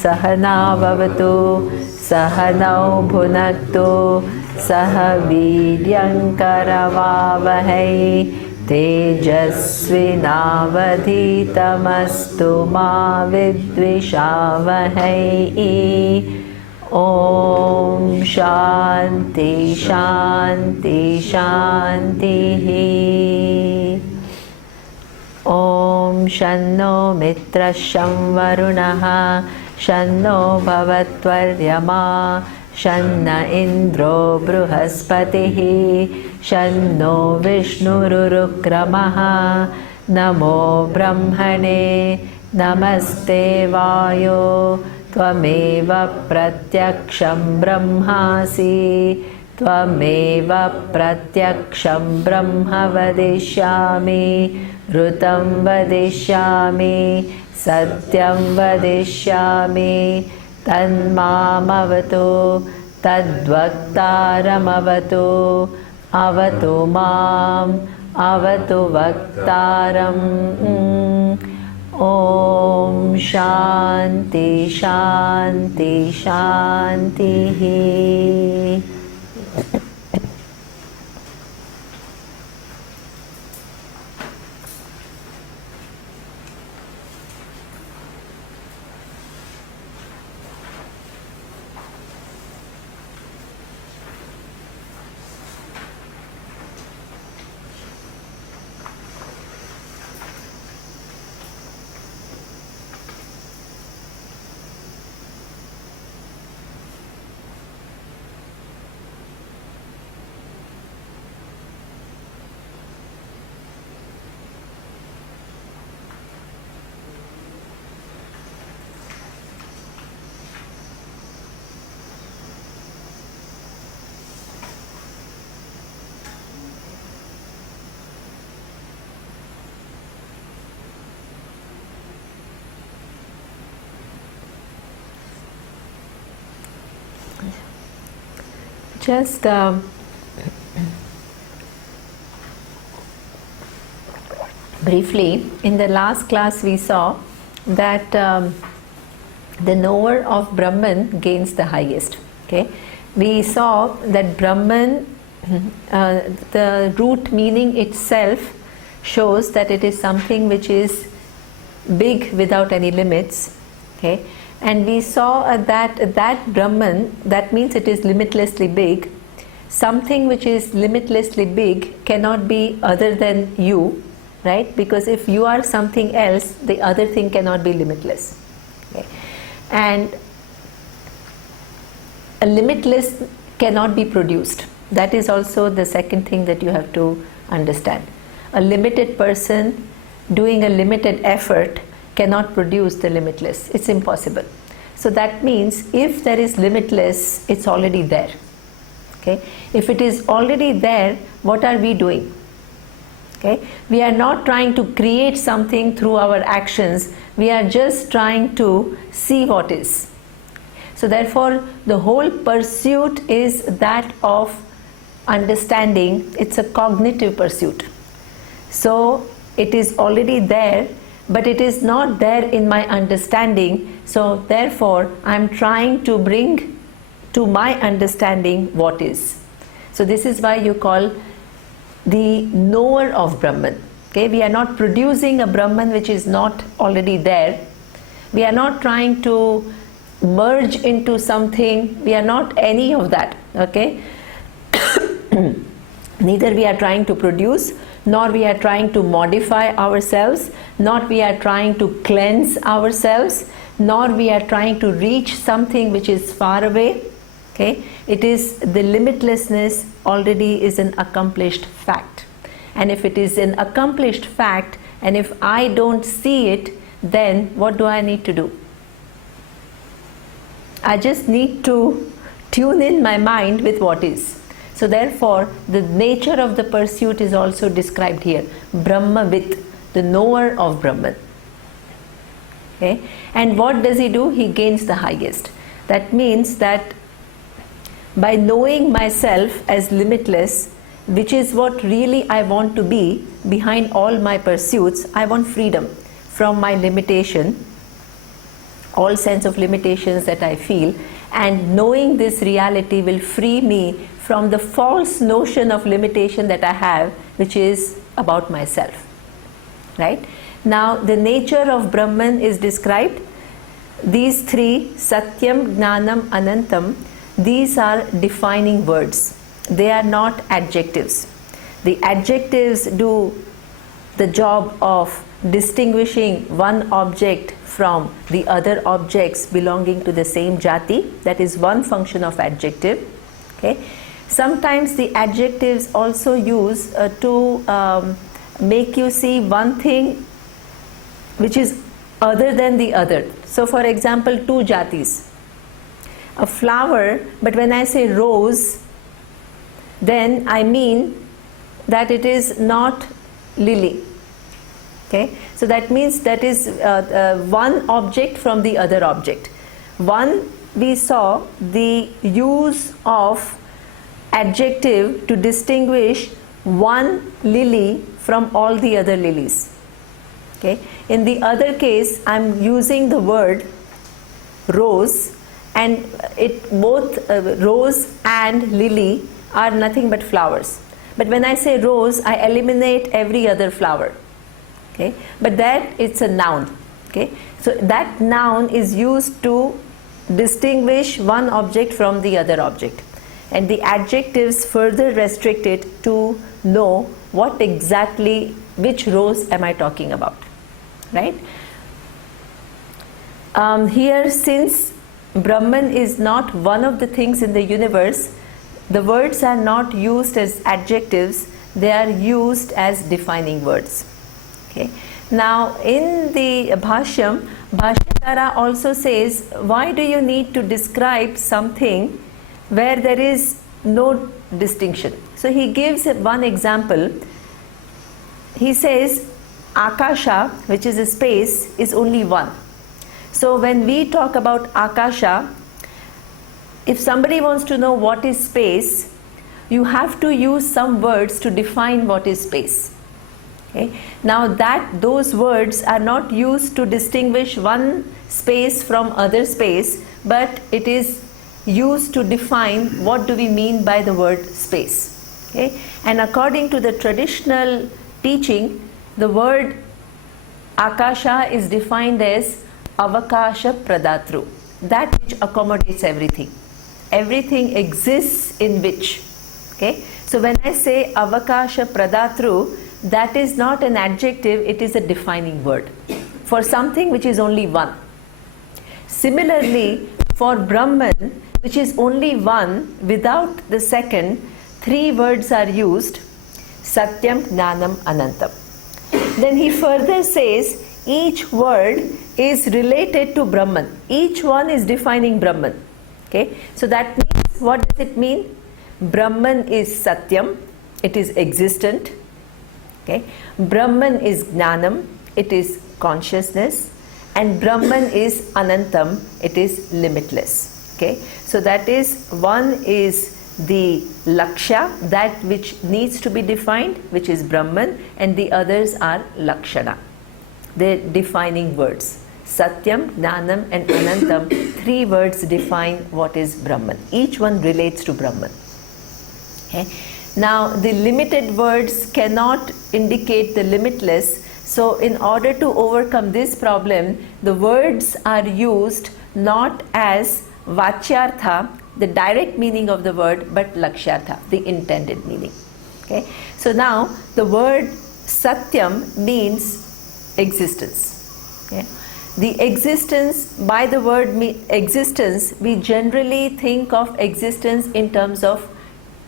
सहनाववतु सहनौ भुनक्तु सह वीर्यङ्करवावहै तेजस्विनावधीतमस्तु मा विद्विषावहै। ॐ शान्ति शान्ति शान्तिः। ॐ शन्नो मित्रः शं वरुणः शन्नो भवत्वर्यमा शन्न इन्द्रो बृहस्पतिः शन्नो विष्णुरुक्रमः। नमो ब्रह्मणे नमस्ते वायो त्वमेव प्रत्यक्षं ब्रह्मासि त्वमेव प्रत्यक्षं ब्रह्म वदिष्यामि ऋतं वदिष्यामि सत्यं वदिष्यामि तन्मामवतु तद्वक्तारमवतु अवतु माम् अवतु वक्तारम्। ॐ शान्ति शान्ति शान्तिः। Just briefly, in the last class we saw that the knower of Brahman gains the highest. Okay, we saw that Brahman, the root meaning itself shows that it is something which is big without any limits. Okay. And we saw that Brahman, that means it is limitlessly big. Something which is limitlessly big cannot be other than you, right? Because if you are something else, the other thing cannot be limitless. Okay? And a limitless cannot be produced. That is also the second thing that you have to understand. A limited person doing a limited effort cannot produce the limitless. It's impossible. So that means if there is limitless, it's already there. Okay? If it is already there, what are we doing? Okay? We are not trying to create something through our actions. We are just trying to see what is. So therefore, the whole pursuit is that of understanding. It's a cognitive pursuit. So it is already there, but it is not there in my understanding. So therefore, I am trying to bring to my understanding what is. So this is why you call the knower of Brahman. Okay, we are not producing a Brahman which is not already there. We are not trying to merge into something. We are not any of that. Okay. Neither we are trying to produce, nor we are trying to modify ourselves, nor we are trying to cleanse ourselves, nor we are trying to reach something which is far away. Okay? It is the limitlessness already is an accomplished fact. And if it is an accomplished fact, and if I don't see it, then what do I need to do? I just need to tune in my mind with what is. So therefore, the nature of the pursuit is also described here. Brahmavit, the knower of Brahman. Okay? And what does he do? He gains the highest. That means that by knowing myself as limitless, which is what really I want to be behind all my pursuits, I want freedom from my limitation. all sense of limitations that I feel, and knowing this reality will free me from the false notion of limitation that I have, which is about myself. Right? Now, the nature of Brahman is described. These three, Satyam, Gnanam, Anantam, these are defining words. They are not adjectives. The adjectives do the job of distinguishing one object from the other objects belonging to the same jati. That is one function of adjective. Okay. Sometimes the adjectives also use to make you see one thing which is other than the other. So for example, two jatis. A flower, but when I say rose, then I mean that it is not lily. Okay, so that means that is one object from the other object. One, we saw the use of adjective to distinguish one lily from all the other lilies. Okay, in the other case, I am using the word rose, and it both rose and lily are nothing but flowers. But when I say rose, I eliminate every other flower. Okay, but that it's a noun. Okay, so that noun is used to distinguish one object from the other object, and the adjectives further restrict it to know what exactly, which rose am I talking about, right? Here, since Brahman is not one of the things in the universe, the words are not used as adjectives, they are used as defining words. Okay. Now in the Bhashyam, Bhashyakara also says, why do you need to describe something where there is no distinction? So he gives one example. He says, Akasha, which is a space, is only one. So when we talk about Akasha, if somebody wants to know what is space, you have to use some words to define what is space. Okay. Now that those words are not used to distinguish one space from other space, but it is used to define what do we mean by the word space. Okay. And according to the traditional teaching, the word Akasha is defined as Avakasha Pradatru, that which accommodates everything. Everything exists in which. Okay. So when I say Avakasha Pradatru, that is not an adjective, it is a defining word for something which is only one. Similarly, for Brahman, which is only one without the second, three words are used: Satyam, Gnanam, Anantam. Then he further says each word is related to Brahman. Each one is defining Brahman. Okay, so that means, what does it mean? Brahman is Satyam, it is existent. Okay. Brahman is Gnanam, it is consciousness, and Brahman is Anantam, it is limitless. Okay. So that is, one is the Lakshya, that which needs to be defined, which is Brahman, and the others are Lakshana. They are defining words. Satyam, Gnanam and Anantam, three words define what is Brahman. Each one relates to Brahman. Okay. Now the limited words cannot indicate the limitless, so in order to overcome this problem, the words are used not as Vachyartha, the direct meaning of the word, but Lakshyartha, the intended meaning. Okay. So now the word Satyam means existence. Okay. The existence, by the word existence, we generally think of existence in terms of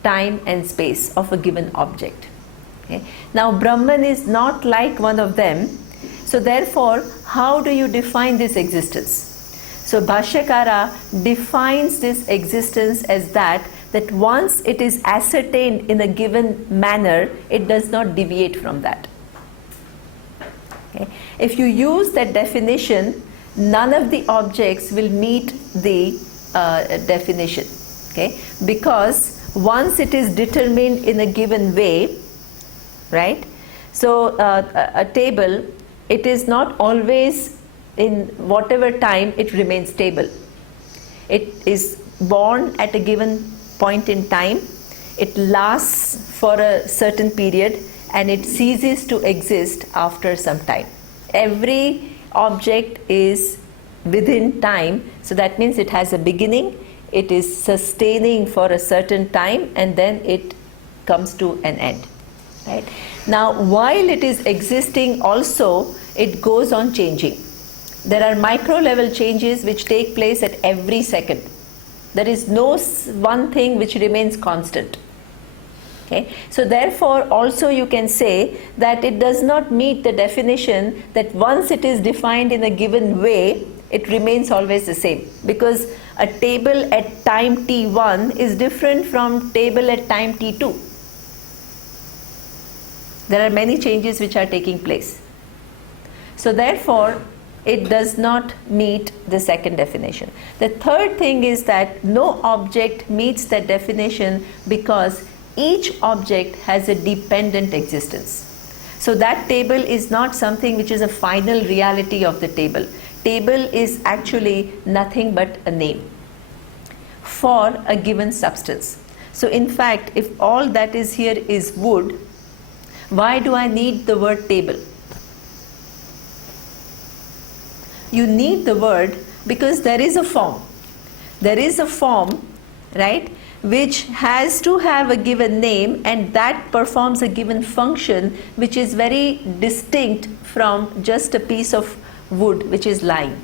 time and space of a given object. Okay. Now Brahman is not like one of them, so therefore how do you define this existence? So Bhashyakara defines this existence as that once it is ascertained in a given manner, it does not deviate from that. Okay. If you use that definition, none of the objects will meet the definition. Okay. Because once it is determined in a given way, right? So a table, it is not always in whatever time, it remains stable. It is born at a given point in time, it lasts for a certain period, and it ceases to exist after some time. Every object is within time, so that means it has a beginning, it is sustaining for a certain time, and then it comes to an end. Right? Now, while it is existing also, it goes on changing. There are micro level changes which take place at every second. There is no one thing which remains constant. Okay? So therefore also you can say that it does not meet the definition that once it is defined in a given way, it remains always the same, because a table at time t1 is different from table at time t2. There are many changes which are taking place. So therefore it does not meet the second definition. The third thing is that no object meets that definition because each object has a dependent existence. So that table is not something which is a final reality of the table. Table is actually nothing but a name for a given substance. So in fact, if all that is here is wood, why do I need the word table? You need the word because there is a form. There is a form, right, which has to have a given name, and that performs a given function which is very distinct from just a piece of wood which is lying.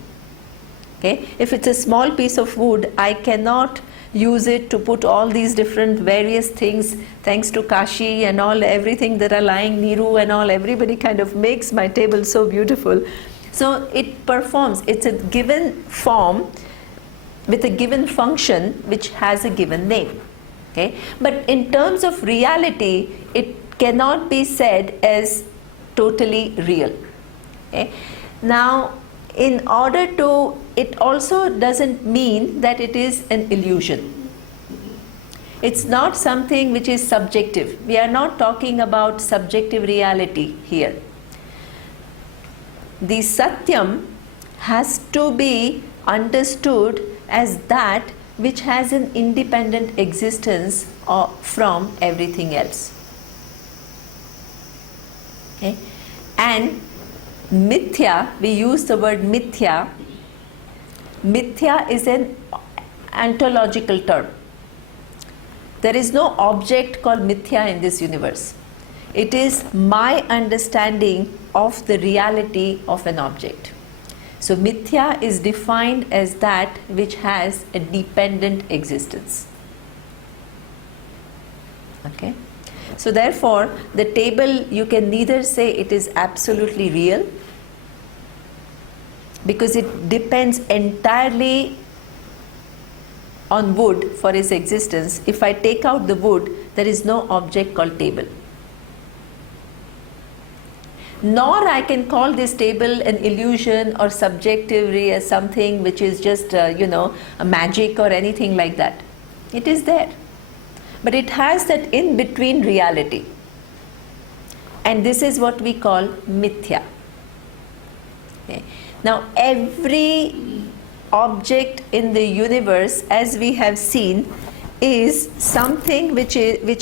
Okay? If it's a small piece of wood, I cannot use it to put all these different various things, thanks to Kashi and all, everything that are lying, Niru and all, everybody kind of makes my table so beautiful. So it performs, it's a given form with a given function which has a given name. Okay? But in terms of reality, it cannot be said as totally real. Okay? Now, in order to, it also doesn't mean that it is an illusion. It's not something which is subjective. We are not talking about subjective reality here. The Satyam has to be understood as that which has an independent existence from everything else. Okay? And Mithya, we use the word Mithya. Mithya is an ontological term. There is no object called Mithya in this universe. It is my understanding of the reality of an object. So Mithya is defined as that which has a dependent existence. Okay? So therefore, the table, you can neither say it is absolutely real, because it depends entirely on wood for its existence. If I take out the wood, there is no object called table. Nor I can call this table an illusion or subjective something which is just a magic or anything like that. It is there. But it has that in-between reality. And this is what we call Mithya. Okay. Now every object in the universe, as we have seen, is something which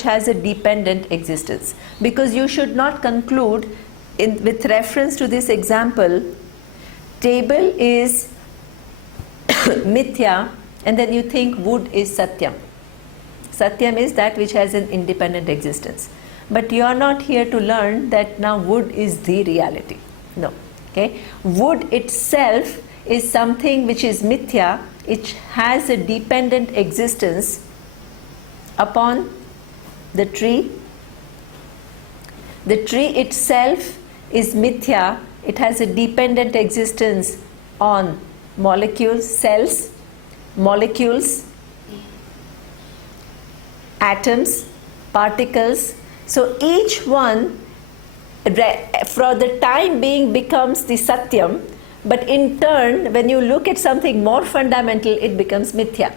has a dependent existence. Because you should not conclude, with reference to this example, table is Mithya, and then you think wood is Satyam. Satyam is that which has an independent existence. But you are not here to learn that now wood is the reality. No. Okay? Wood itself is something which is Mithya, which has a dependent existence upon the tree. The tree itself is Mithya, it has a dependent existence on molecules, cells, molecules, atoms, particles. So each one for the time being becomes the Satyam, but in turn when you look at something more fundamental, it becomes Mithya.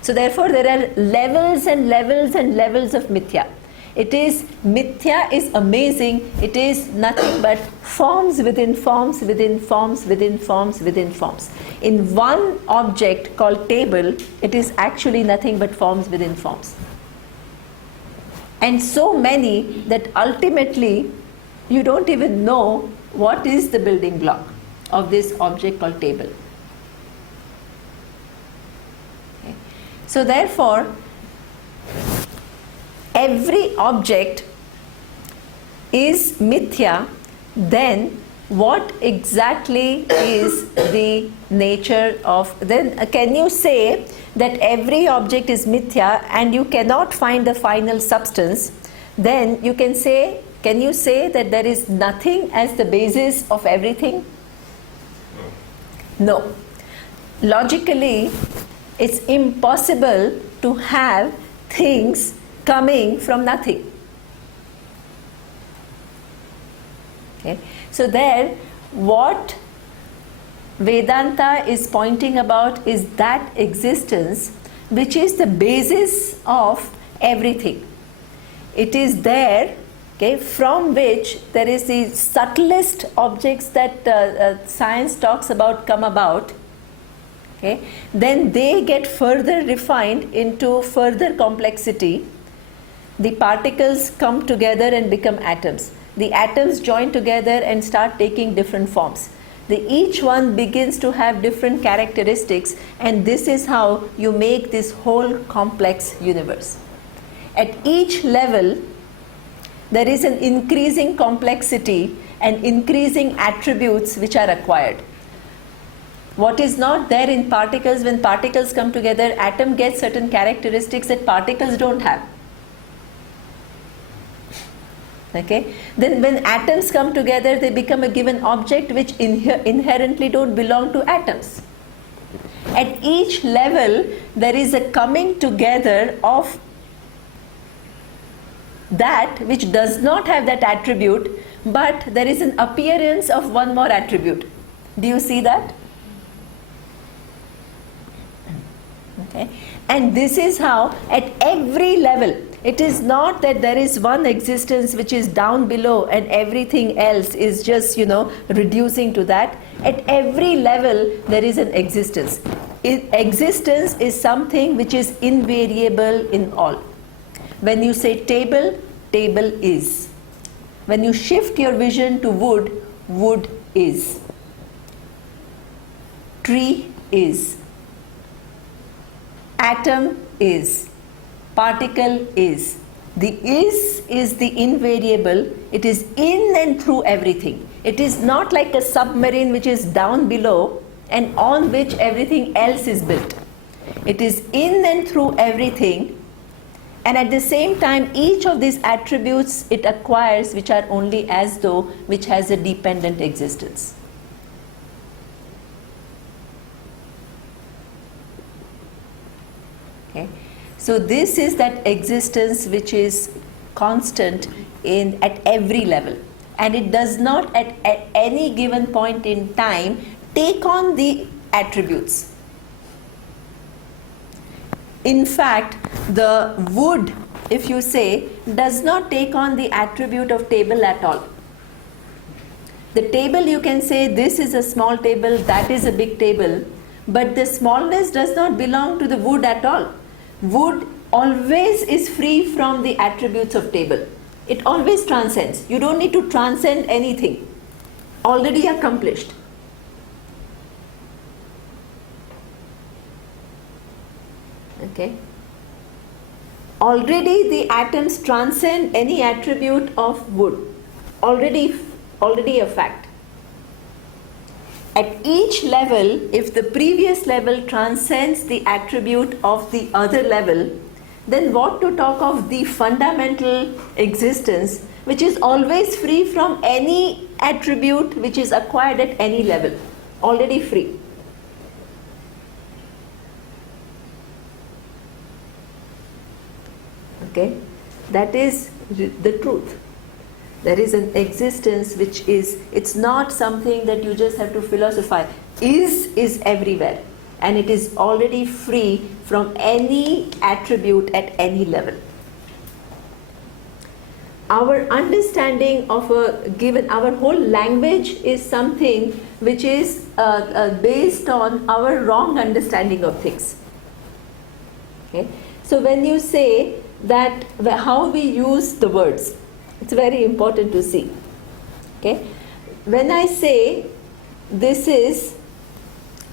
So therefore there are levels and levels and levels of Mithya. It is, mithya is amazing, it is nothing but forms within forms, within forms, within forms, within forms. In one object called table, it is actually nothing but forms within forms. And so many that ultimately you don't even know what is the building block of this object called table. Okay. So therefore, every object is mithya, then what exactly is the nature of, then can you say that every object is mithya and you cannot find the final substance? Then you can say, can you say that there is nothing as the basis of everything? No. Logically, it's impossible to have things coming from nothing. Okay. So there, what Vedanta is pointing about is that existence which is the basis of everything. It is there, okay, from which there is the subtlest objects that science talks about come about. Okay. Then they get further refined into further complexity. The particles come together and become atoms. The atoms join together and start taking different forms. Each one begins to have different characteristics, and this is how you make this whole complex universe. At each level, there is an increasing complexity and increasing attributes which are acquired. What is not there in particles, when particles come together, atom gets certain characteristics that particles don't have. Okay. Then when atoms come together, they become a given object which inherently don't belong to atoms. At each level, there is a coming together of that which does not have that attribute, but there is an appearance of one more attribute. Do you see that? Okay. And this is how at every level, it is not that there is one existence which is down below and everything else is just, reducing to that. At every level, there is an existence. Existence is something which is invariable in all. When you say table, table is. When you shift your vision to wood, wood is. Tree is. Atom is. Particle is. The is the invariable. It is in and through everything. It is not like a submarine which is down below and on which everything else is built. It is in and through everything, and at the same time each of these attributes it acquires which are only as though which has a dependent existence. Okay. So this is that existence which is constant at every level, and it does not at any given point in time take on the attributes. In fact, the wood, if you say, does not take on the attribute of table at all. The table, you can say this is a small table, that is a big table, but the smallness does not belong to the wood at all. Wood always is free from the attributes of table. It always transcends. You don't need to transcend anything. Already accomplished. Okay. Already the atoms transcend any attribute of wood. Already a fact. At each level, if the previous level transcends the attribute of the other level, then what to talk of the fundamental existence which is always free from any attribute which is acquired at any level, already free. Okay, that is the truth. There is an existence which is, it's not something that you just have to philosophize. Is everywhere, and it is already free from any attribute at any level. our understanding of a given, our whole language is something which is based on our wrong understanding of things. Okay? So when you say that how we use the words, it's very important to see. Okay? When I say this is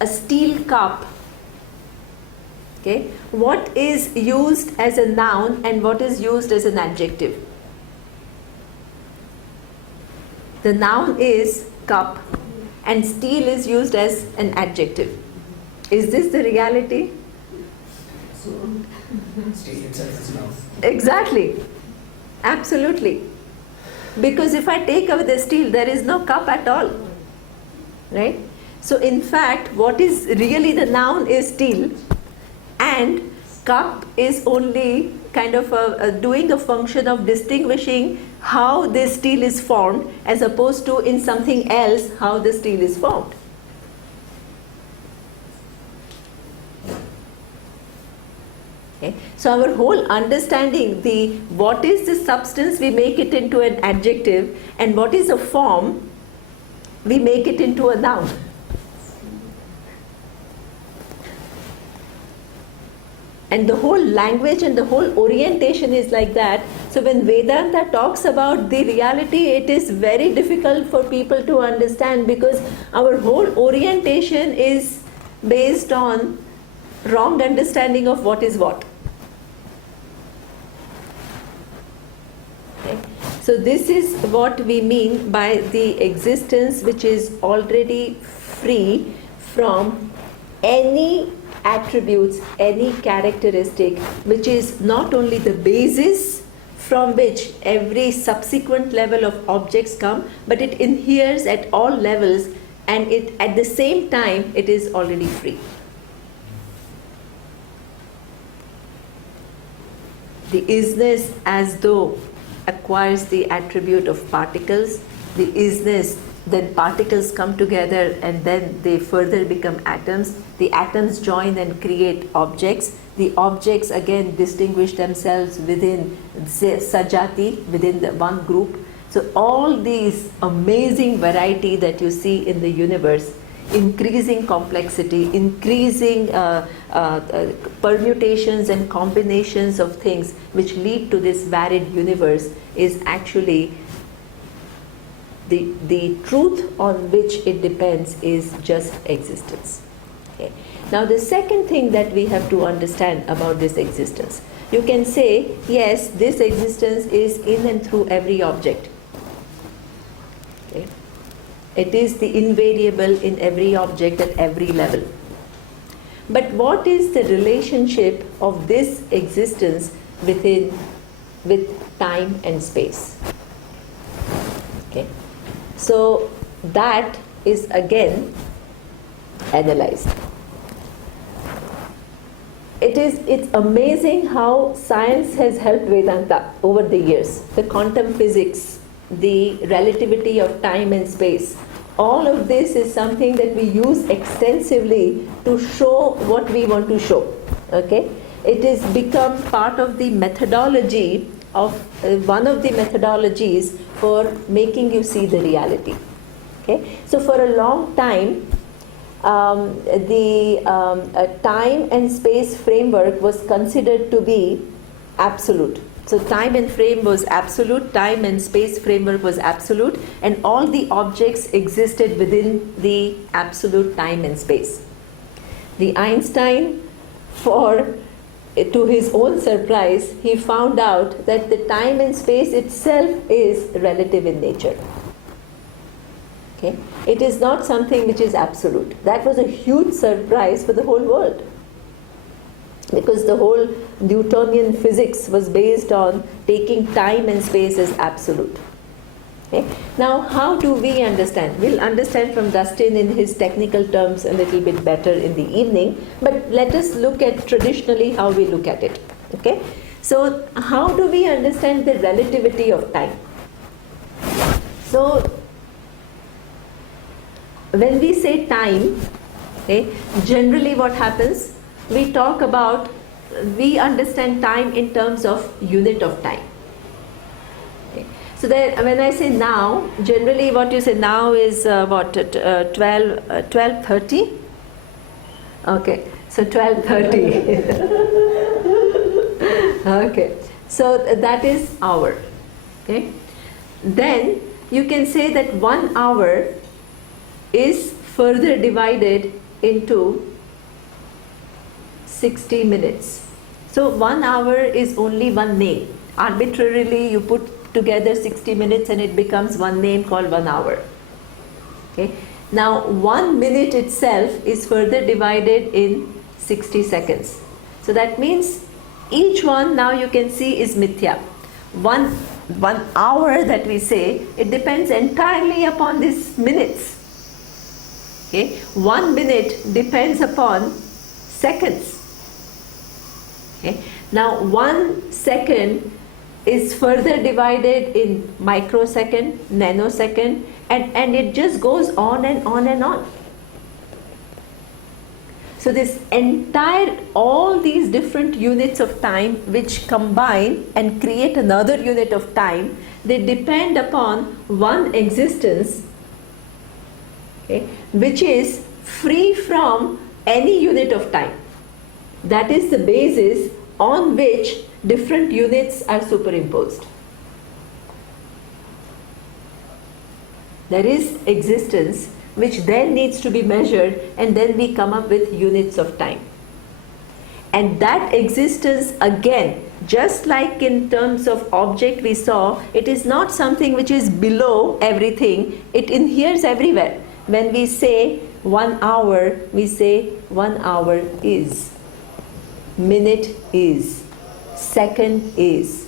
a steel cup, okay, what is used as a noun and what is used as an adjective? The noun is cup and steel is used as an adjective. Is this the reality? Steel itself is noun. Exactly. Absolutely. Because if I take away the steel, there is no cup at all. Right? So in fact, what is really the noun is steel, and cup is only kind of doing a function of distinguishing how this steel is formed as opposed to in something else how the steel is formed. Okay. So our whole understanding, what is the substance, we make it into an adjective, and what is a form, we make it into a noun. And the whole language and the whole orientation is like that. So when Vedanta talks about the reality, it is very difficult for people to understand because our whole orientation is based on wrong understanding of what is what. Okay. So this is what we mean by the existence which is already free from any attributes, any characteristic, which is not only the basis from which every subsequent level of objects come, but it inheres at all levels, and it at the same time it is already free. The isness as though acquires the attribute of particles. The isness, then particles come together and then they further become atoms. The atoms join and create objects. The objects again distinguish themselves within sajati, within the one group. So all these amazing variety that you see in the universe, increasing complexity, increasing permutations and combinations of things which lead to this varied universe, is actually the truth on which it depends is just existence. Okay. Now the second thing that we have to understand about this existence, you can say, yes, this existence is in and through every object. Okay. It is the invariable in every object at every level. But what is the relationship of this existence with time and space? Okay. So that is again analyzed. It's amazing how science has helped Vedanta over the years. The quantum physics, the relativity of time and space, all of this is something that we use extensively to show what we want to show. Okay? It has become part of the methodology of one of the methodologies for making you see the reality. Okay? So for a long time, the time and space framework was considered to be absolute. So time and frame was absolute, time and space framework was absolute, and all the objects existed within the absolute time and space. The Einstein, to his own surprise, he found out that the time and space itself is relative in nature. Okay? It is not something which is absolute. That was a huge surprise for the whole world, because the whole Newtonian physics was based on taking time and space as absolute. Okay? Now, how do we understand? We'll understand from Dustin in his technical terms a little bit better in the evening, but let us look at traditionally how we look at it. Okay? So, how do we understand the relativity of time? So, when we say time, okay, generally what happens, we understand time in terms of unit of time. Okay. So then when I say now, generally what you say now is 12:30? Okay, so 12:30. Okay, so that is hour. Okay, then you can say that 1 hour is further divided into 60 minutes. So 1 hour is only one name. Arbitrarily you put together 60 minutes and it becomes one name called 1 hour. Okay. Now 1 minute itself is further divided in 60 seconds. So that means each one now you can see is mithya. One hour that we say, it depends entirely upon these minutes. Okay. 1 minute depends upon seconds. Okay. Now 1 second is further divided in microsecond, nanosecond, and it just goes on and on and on. So this entire, all these different units of time which combine and create another unit of time, they depend upon one existence, okay, which is free from any unit of time. That is the basis on which different units are superimposed. There is existence which then needs to be measured, and then we come up with units of time. And that existence again, just like in terms of object we saw, it is not something which is below everything, it inheres everywhere. When we say 1 hour, we say 1 hour is, minute is, second is,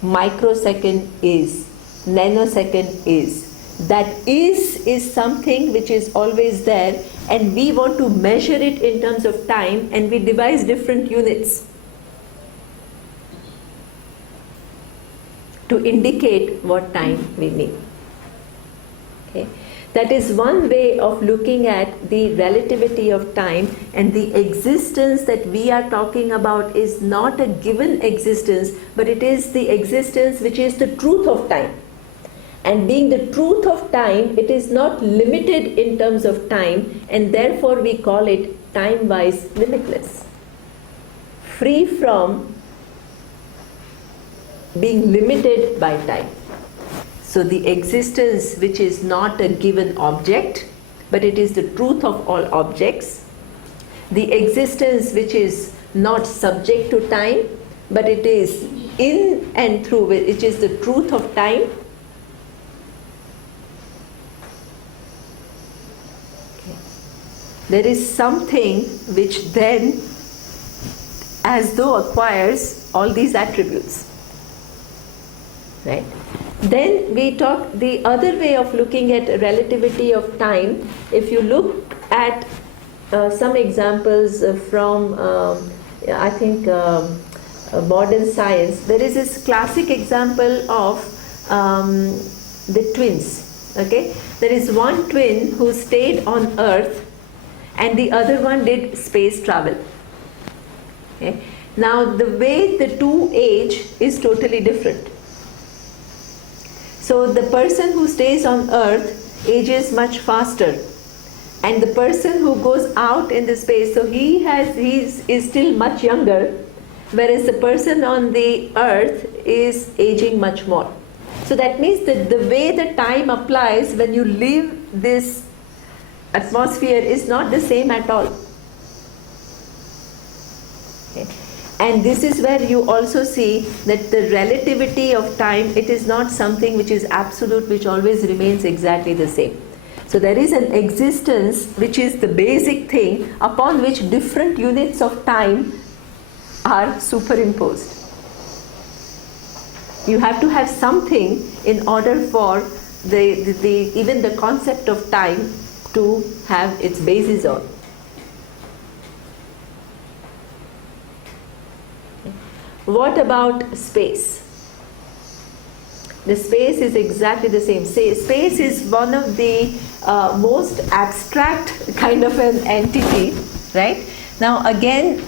microsecond is, nanosecond is. That is something which is always there, and we want to measure it in terms of time, and we devise different units to indicate what time we mean. Okay. That is one way of looking at the relativity of time, and the existence that we are talking about is not a given existence, but it is the existence which is the truth of time. And being the truth of time, it is not limited in terms of time, and therefore we call it time-wise limitless. Free from being limited by time. So the existence which is not a given object, but it is the truth of all objects. The existence which is not subject to time, but it is in and through, which is the truth of time. Okay. There is something which then, as though, acquires all these attributes. Right? Then we talk the other way of looking at relativity of time. If you look at some examples from, I think, modern science, there is this classic example of the twins. Okay, there is one twin who stayed on Earth, and the other one did space travel. Okay, now the way the two age is totally different. So the person who stays on Earth ages much faster, and the person who goes out in the space, so he is still much younger, whereas the person on the Earth is aging much more. So that means that the way the time applies when you leave this atmosphere is not the same at all. Okay. And this is where you also see that the relativity of time, it is not something which is absolute, which always remains exactly the same. So there is an existence which is the basic thing upon which different units of time are superimposed. You have to have something in order for even the concept of time to have its basis on. What about space? The space is exactly the same. Space is one of the most abstract kind of an entity, right? Now again,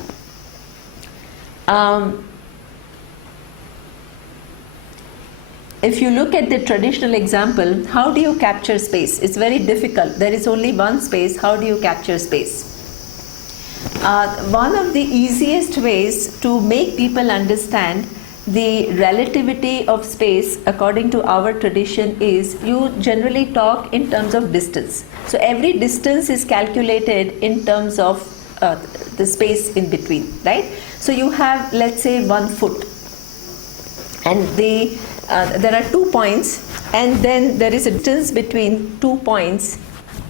if you look at the traditional example, how do you capture space? It's very difficult. There is only one space. How do you capture space? One of the easiest ways to make people understand the relativity of space according to our tradition is you generally talk in terms of distance. So every distance is calculated in terms of the space in between, right? So you have, let's say, 1 foot, and there are 2 points, and then there is a distance between 2 points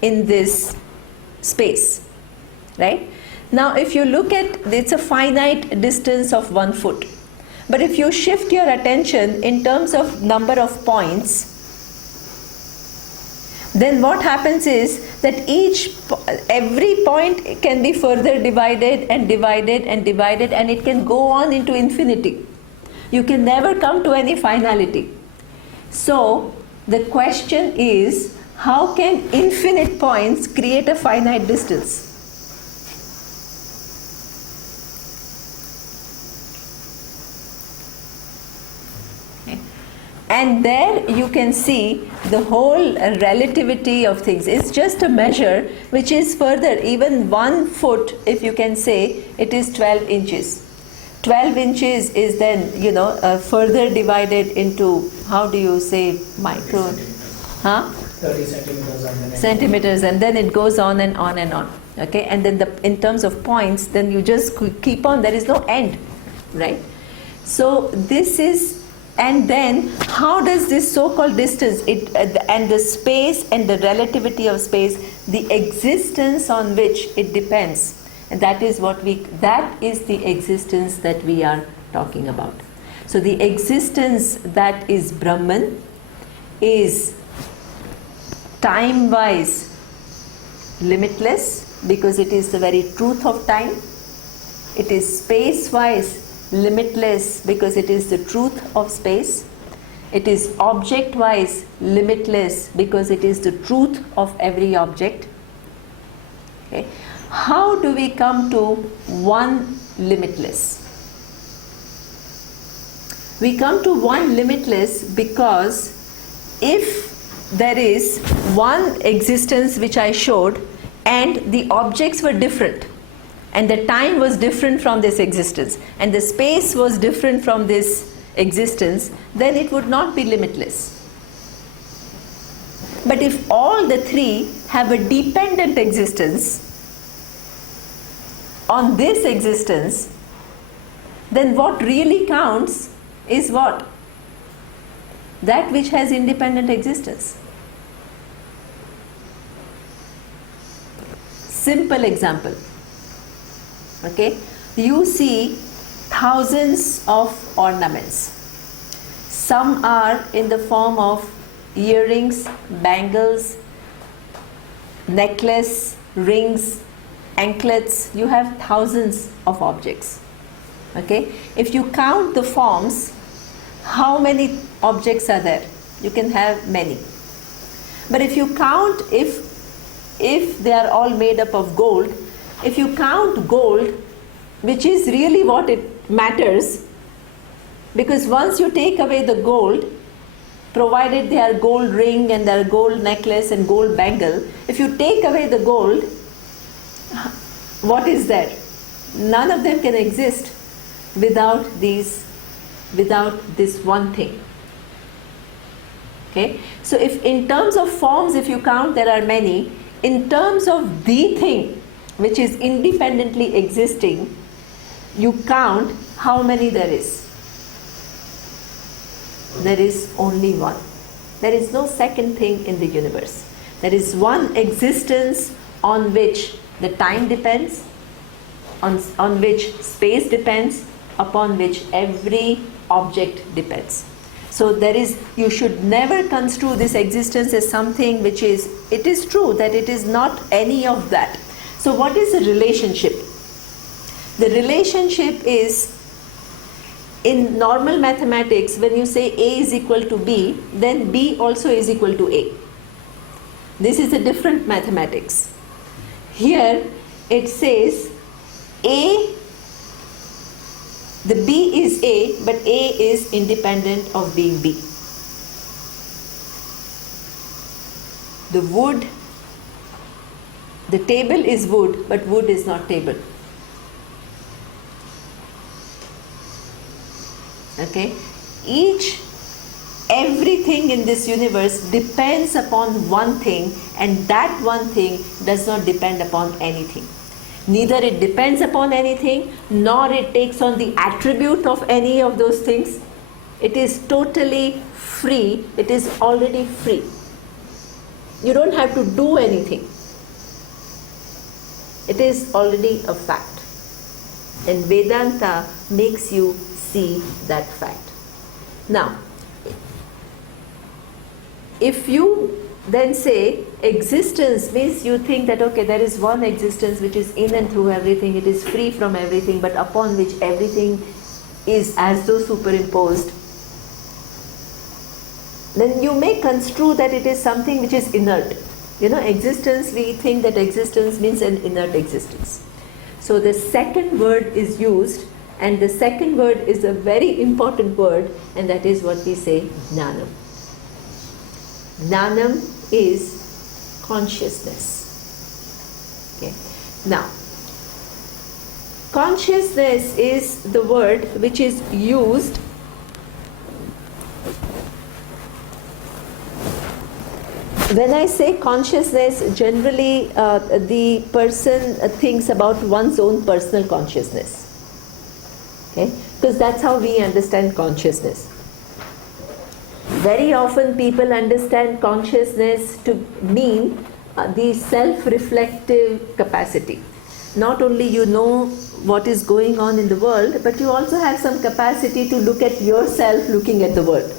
in this space, right? Now if you look at, it's a finite distance of 1 foot. But if you shift your attention in terms of number of points, then what happens is that every point can be further divided and divided and divided, and it can go on into infinity. You can never come to any finality. So the question is, how can infinite points create a finite distance? And there you can see the whole relativity of things. It's just a measure which is further, even 1 foot, if you can say, it is 12 inches. 12 inches is then, further divided into, how do you say, micro? 30 centimeters and then centimeters, and then it goes on and on and on. Okay, and then in terms of points, then you just keep on. There is no end, right? So this is. And then how does this so-called distance and the space and the relativity of space, the existence on which it depends, and that is the existence that we are talking about. So the existence that is Brahman is time-wise limitless, because it is the very truth of time. It is space-wise limitless, because it is the truth of space. It is object-wise limitless, because it is the truth of every object. Okay. How do we come to one limitless? We come to one limitless because if there is one existence which I showed, and the objects were different, and the time was different from this existence, and the space was different from this existence, then it would not be limitless. But if all the three have a dependent existence on this existence, then what really counts is what? That which has independent existence. Simple example. Okay, you see thousands of ornaments. Some are in the form of earrings, bangles, necklace, rings, anklets. You have thousands of objects. Okay, if you count the forms, how many objects are there? You can have many. But if you count, if they are all made up of gold, if you count gold, which is really what it matters, because once you take away the gold, provided they are gold ring and they are gold necklace and gold bangle, if you take away the gold, what is there? None of them can exist without this one thing. Okay, so if in terms of forms, if you count, there are many. In terms of the thing which is independently existing, you count how many there is. There is only one. There is no second thing in the universe. There is one existence on which the time depends, on which space depends, upon which every object depends. So you should never construe this existence as something which is, it is true that it is not any of that. So what is the relationship? The relationship is, in normal mathematics, when you say A is equal to B, then B also is equal to A. This is a different mathematics. Here it says the B is A, but A is independent of being B. the table is wood, but wood is not table. Okay? Everything in this universe depends upon one thing, and that one thing does not depend upon anything. Neither it depends upon anything, nor it takes on the attribute of any of those things. It is totally free. It is already free. You don't have to do anything. It is already a fact. And Vedanta makes you see that fact. Now, if you then say existence means you think that okay, there is one existence which is in and through everything, it is free from everything, but upon which everything is as though superimposed, then you may construe that it is something which is inert. Existence, we think that existence means an inert existence. So the second word is used, and the second word is a very important word, and that is what we say, jnanam. Jnanam is consciousness. Okay. Now, consciousness is the word which is used when I say consciousness. Generally, the person thinks about one's own personal consciousness. Okay? Because that's how we understand consciousness. Very often people understand consciousness to mean the self-reflective capacity. Not only you know what is going on in the world, but you also have some capacity to look at yourself looking at the world.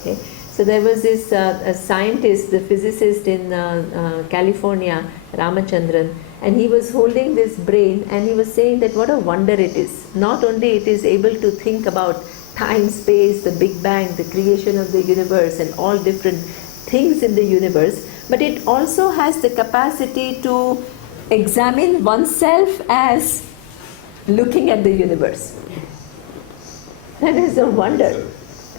Okay? So there was this a scientist, the physicist in California, Ramachandran, and he was holding this brain and he was saying that what a wonder it is. Not only it is able to think about time, space, the Big Bang, the creation of the universe and all different things in the universe, but it also has the capacity to examine oneself as looking at the universe. That is a wonder.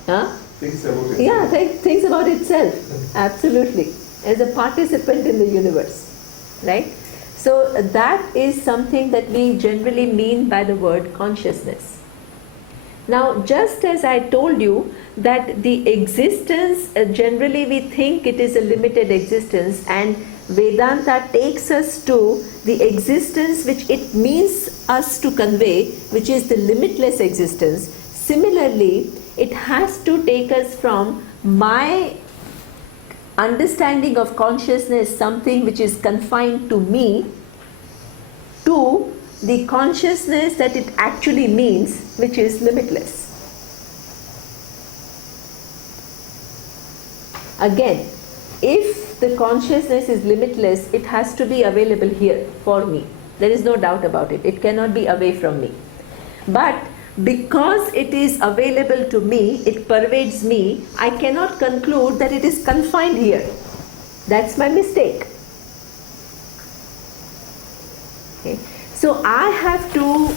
Huh? Thinks about itself. Yeah, thinks about itself. Absolutely. As a participant in the universe. Right? So that is something that we generally mean by the word consciousness. Now, just as I told you that the existence, generally we think it is a limited existence, and Vedanta takes us to the existence which it means us to convey, which is the limitless existence. Similarly, it has to take us from my understanding of consciousness, something which is confined to me, to the consciousness that it actually means, which is limitless. Again, if the consciousness is limitless, it has to be available here for me. There is no doubt about it. It cannot be away from me. But because it is available to me, it pervades me, I cannot conclude that it is confined here. That's my mistake. Okay. So I have to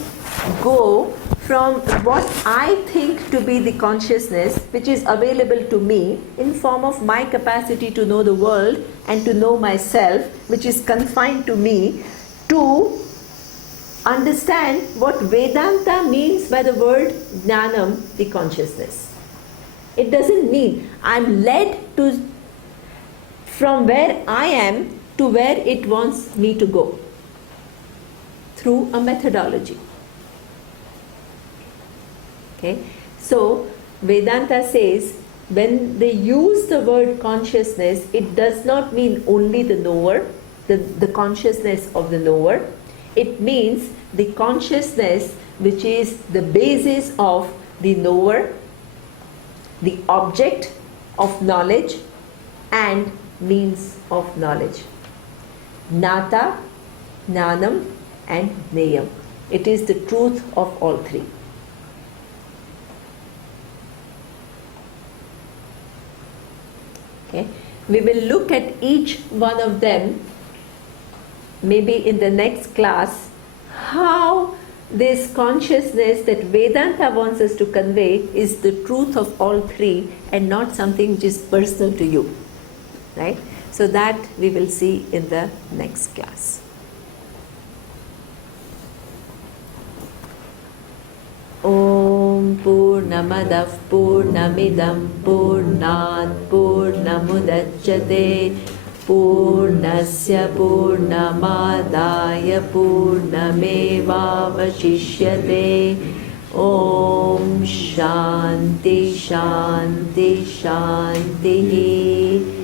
go from what I think to be the consciousness which is available to me in form of my capacity to know the world and to know myself, which is confined to me, to understand what Vedanta means by the word jnanam, the consciousness. It doesn't mean I'm led to from where I am to where it wants me to go through a methodology. Okay? So Vedanta says when they use the word consciousness, it does not mean only the knower, the consciousness of the knower. It means the consciousness which is the basis of the knower, the object of knowledge, and means of knowledge. Nata, Jnanam, and Jneyam. It is the truth of all three. Okay. We will look at each one of them maybe in the next class, how this consciousness that Vedanta wants us to convey is the truth of all three and not something which is personal to you. Right? So that we will see in the next class. Om Purnamadah Purnamidam Purnat Purnamudachyate Purnasya Purnamadaya Purnamevavashishyate. Om Shanti Shanti Shanti.